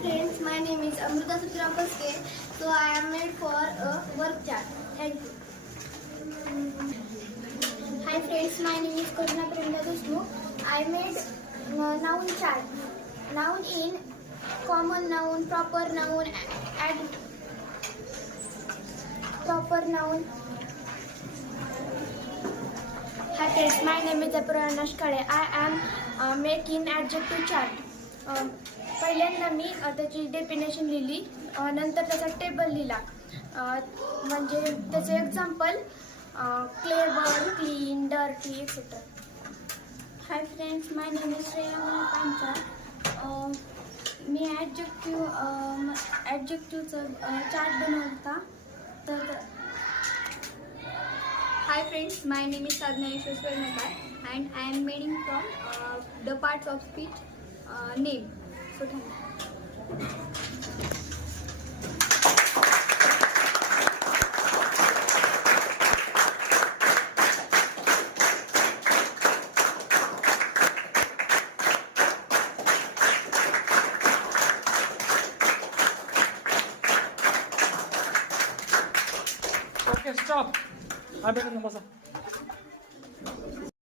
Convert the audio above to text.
friends, my name is Amrita Sutrapaske. So I am made for a work chart. Thank you. Hi friends, my name is Karuna Premda Deshmukh. I made noun chart. Noun in common noun, proper noun, and proper noun. Hi friends, my name is Apurana Shkale. I am making adjective chart. पहिल्यांदा मी त्याची definition लिहिली, नंतर त्याचा table लिहिला. म्हणजे त्याचे example clever, clean, dirty etcetera. Hi friends, my name is Shreya Pancha. मी ॲडजेक्टिव्हचं चार्ट बनवला होता. तर Hi friends, my name is Sadhna Yashaswar Nagar and I am making from the parts of speech name. So thank you. Okay, stop. Basa.